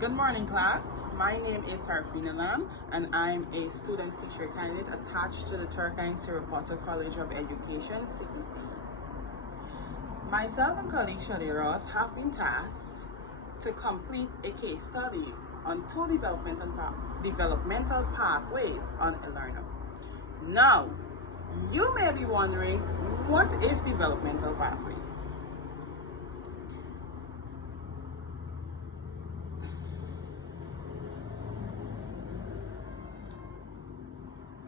Good morning, class. My name is Sarfina Lam, and I'm a student teacher candidate attached to the Turkine Siripota College of Education, CPC. Myself and colleague Shadi Ross have been tasked to complete a case study on two developmental pathways on a learner. Now, you may be wondering, what is developmental pathway?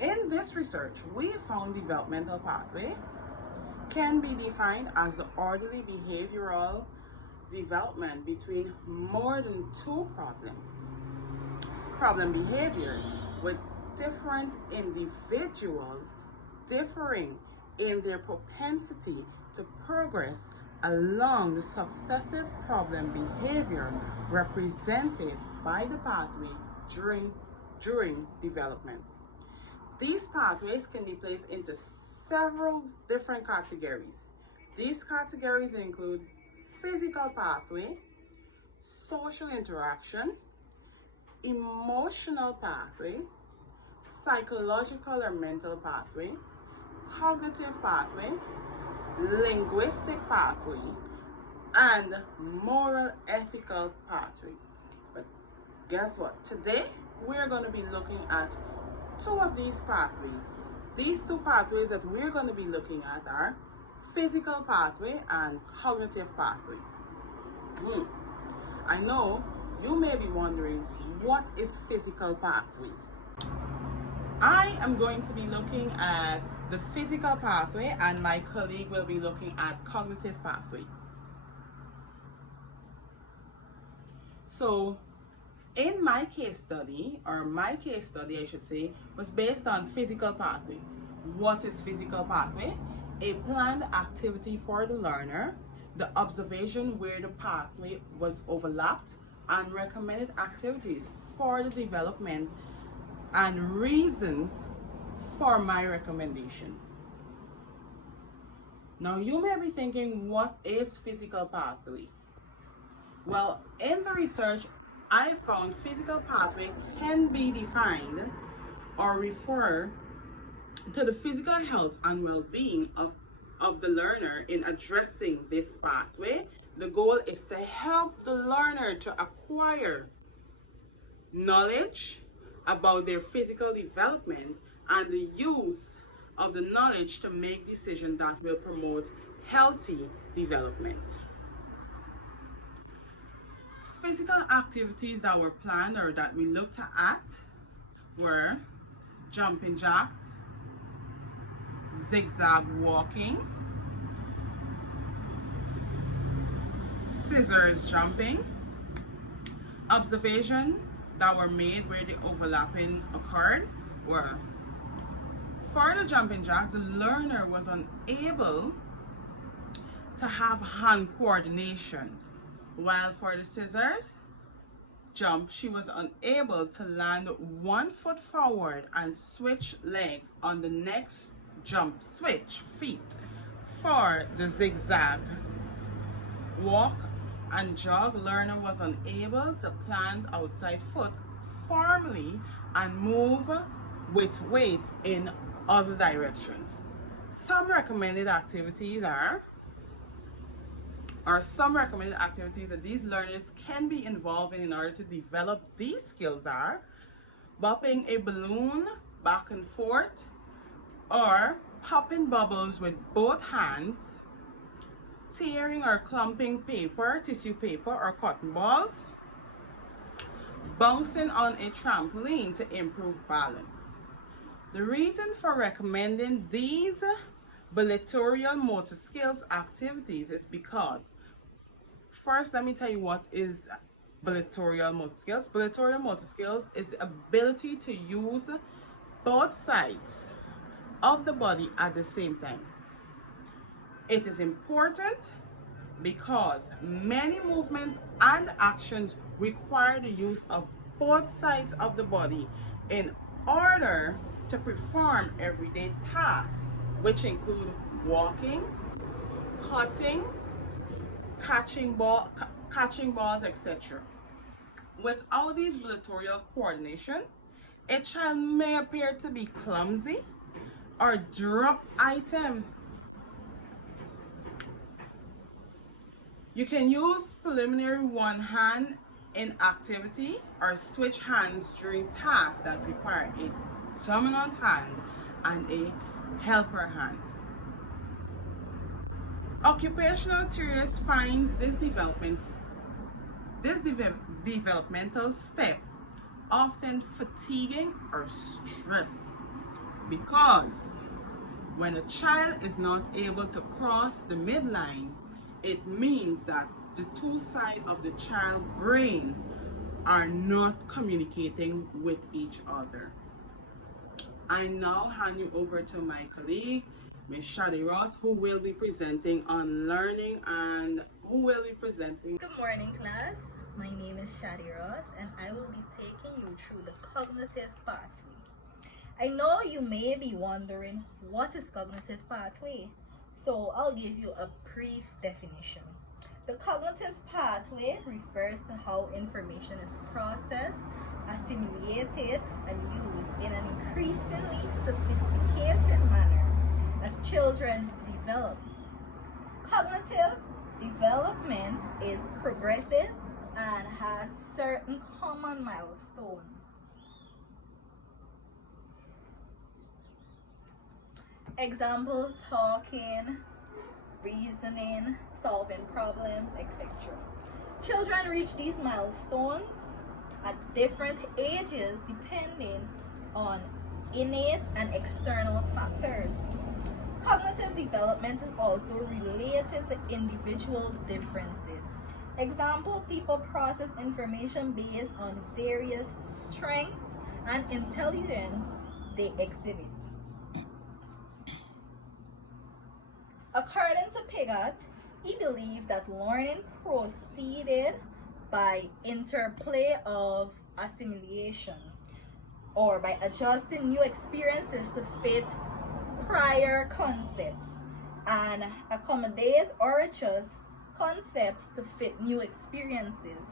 In this research, we found developmental pathway can be defined as the orderly behavioral development between more than two problem behaviors with different individuals differing in their propensity to progress along the successive problem behavior represented by the pathway during development. These pathways can be placed into several different categories. These categories include physical pathway, social interaction, emotional pathway, psychological or mental pathway, cognitive pathway, linguistic pathway, and moral ethical pathway. But guess what? Today, we're going to be looking at two of these pathways. These two pathways that we're going to be looking at are physical pathway and cognitive pathway. I know you may be wondering, what is physical pathway? I am going to be looking at the physical pathway, and my colleague will be looking at cognitive pathway. So, in my case study I should say, was based on physical pathway. What is physical pathway? A planned activity for the learner, the observation where the pathway was overlapped, and recommended activities for the development and reasons for my recommendation. Now you may be thinking, what is physical pathway? Well, in the research, I found physical pathway can be defined or refer to the physical health and well-being of the learner in addressing this pathway. The goal is to help the learner to acquire knowledge about their physical development and the use of the knowledge to make decisions that will promote healthy development. Physical activities that were planned or that we looked at were jumping jacks, zigzag walking, scissors jumping. Observation that were made where the overlapping occurred were: for the jumping jacks, the learner was unable to have hand coordination, while for the scissors jump, she was unable to land one foot forward and switch legs on the next jump switch feet. For the zigzag walk and jog, learner was unable to plant outside foot firmly and move with weight in other directions. Some recommended activities that these learners can be involved in order to develop these skills are bopping a balloon back and forth, or popping bubbles with both hands, tearing or clumping paper, tissue paper or cotton balls, bouncing on a trampoline to improve balance. The reason for recommending these bilateral motor skills activities is because, first, let me tell you what is bilateral motor skills. Bilateral motor skills is the ability to use both sides of the body at the same time. It is important because many movements and actions require the use of both sides of the body in order to perform everyday tasks, which include walking, cutting, catching balls, etc. Without these bilateral coordination, a child may appear to be clumsy or drop item. You can use preliminary one hand in activity or switch hands during tasks that require a dominant hand and a helper hand. Occupational theorists finds this developmental step often fatiguing or stress, because when a child is not able to cross the midline, it means that the two sides of the child's brain are not communicating with each other. I now hand you over to my colleague, Ms. Shadi Ross, who will be presenting on learning and Good morning, class. My name is Shadi Ross, and I will be taking you through the cognitive pathway. I know you may be wondering, what is cognitive pathway? So I'll give you a brief definition. The cognitive pathway refers to how information is processed, assimilated, and used in an increasingly sophisticated manner as children develop. Cognitive development is progressive and has certain common milestones. Example: talking, reasoning, solving problems, etc. Children reach these milestones at different ages depending on innate and external factors. Cognitive development is also related to individual differences. Example: people process information based on various strengths and intelligence they exhibit. According to Piggott, he believed that learning proceeded by interplay of assimilation, or by adjusting new experiences to fit prior concepts, and accommodate or adjust concepts to fit new experiences.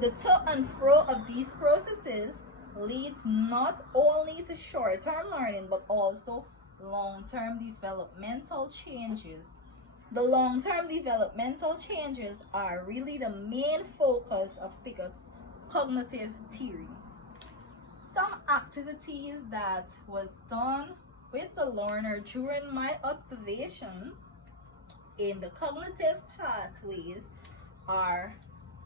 The to and fro of these processes leads not only to short-term learning but also long-term developmental changes. The long-term developmental changes are really the main focus of Piggott's cognitive theory. Some activities that was done with the learner during my observation in the cognitive pathways are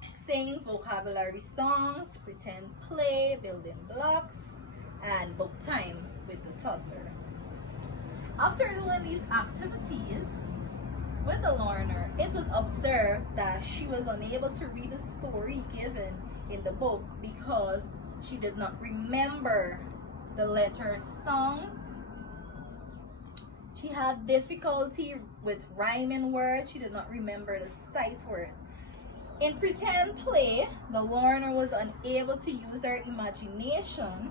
sing vocabulary songs, pretend play, building blocks, and book time with the toddler. After doing these activities with the learner, it was observed that she was unable to read the story given in the book because she did not remember the letter songs. She had difficulty with rhyming words. She did not remember the sight words. In pretend play, the learner was unable to use her imagination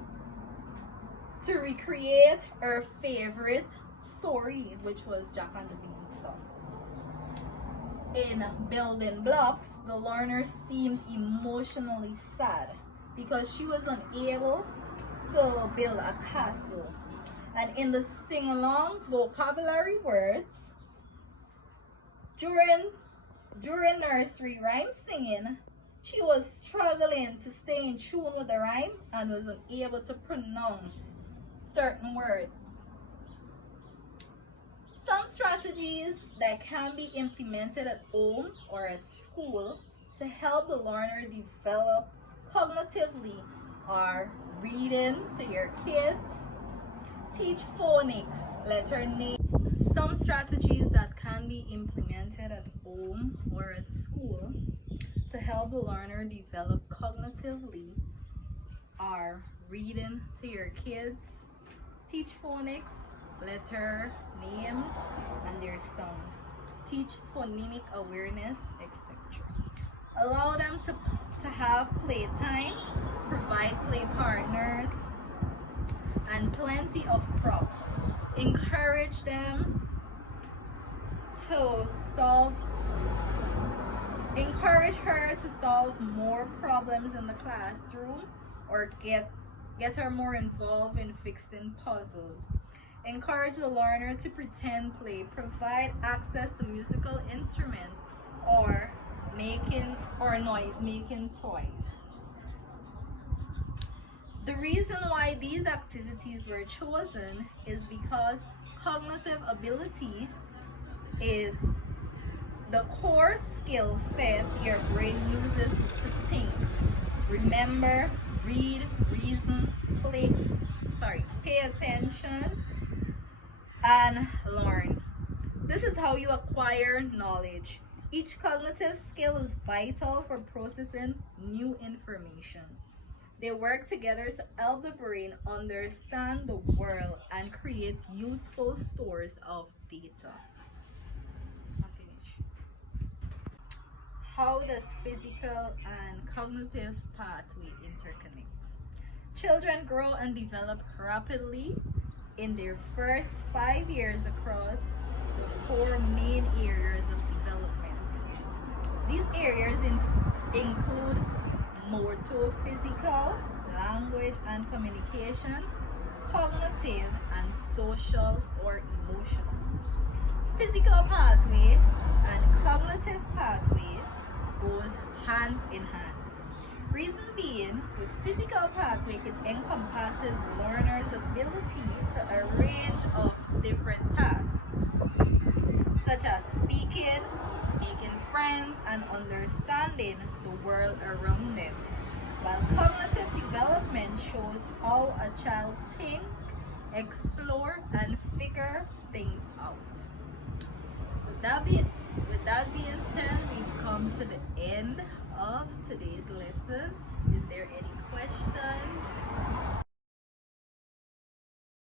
to recreate her favorite story, which was Jack and the Beanstalk. In building blocks, the learner seemed emotionally sad because she was unable to build a castle. And in the sing-along vocabulary words, during nursery rhyme singing, she was struggling to stay in tune with the rhyme and was unable to pronounce certain words. Some strategies that can be implemented at home or at school to help the learner develop cognitively are reading to your kids, teach phonics, letter name. Some strategies that can be implemented at home or at school to help the learner develop cognitively are reading to your kids, teach phonics, letter names and their sounds, teach phonemic awareness, etc. Allow them to have playtime, provide play partners, and plenty of props. Encourage them to solve Encourage her to solve more problems in the classroom or get her more involved in fixing puzzles. Encourage the learner to pretend play. Provide access to musical instruments or noise making toys. The reason why these activities were chosen is because cognitive ability is the core skill set your brain uses to think, remember, read, reason, pay attention, and learn. This is how you acquire knowledge. Each cognitive skill is vital for processing new information. They work together to help the brain understand the world and create useful stores of data. How does physical and cognitive pathway interconnect? Children grow and develop rapidly in their first 5 years across the 4 main areas of development. These areas include motor, physical, language and communication, cognitive, and social or emotional. Physical pathway and cognitive pathway goes hand in hand. Reason being, with physical pathway, it encompasses learners' ability to a range of different tasks, such as speaking, making friends, and understanding the world around them, while cognitive development shows how a child think, explore, and figure things out. With that being said, we've come to the end of today's lesson.